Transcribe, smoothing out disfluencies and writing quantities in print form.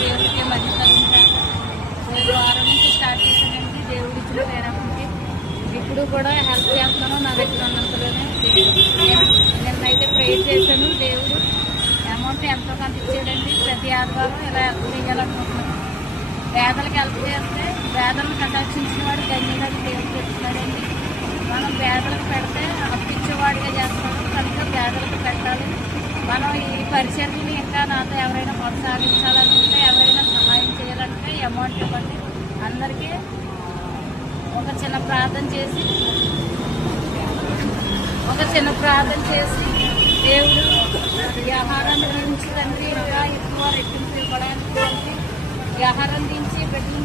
దేవుడికే మధ్య తగ్గుతాను. 7 వారం నుంచి స్టార్ట్ చేశానండి. దేవుడి ఇచ్చిన పేరమ్మకి ఇప్పుడు కూడా హెల్ప్ చేస్తాను. నా దగ్గర ఉన్నంతలోనే నిన్నైతే ప్రేయర్ చేశాను. దేవుడు అమౌంట్ ఎంతో కొంత ఇచ్చాడండి. ప్రతి ఆదివారం ఇలా హెల్ప్ చేయాలనుకుంటున్నాను. పేదలకు హెల్ప్ చేస్తే పేదలను కటాక్షించిన వాడు ధన్యవాది దేవుడు చెప్తున్నాడండి. మనం పేదలకు పెడితే అప్పిచ్చేవాడిగా చేస్తాము కనుక పేదలకు పెట్టాలి. మనం ఈ పరిచర్యని ఇంకా నాతో ఎవరైనా కొనసాగించాలనుకుంటే, ఎవరైనా సహాయం చేయాలంటే అమౌంట్ ఇవ్వండి. అందరికీ ఒక చిన్న ప్రార్థన చేసి దేవుడు ఈ ఆహారాన్ని గురించి తండ్రి ఇంకా ఎక్కువ రెట్టింపు ఇవ్వడానికి తండ్రి ఈ ఆహారం దించి బిడ్డలు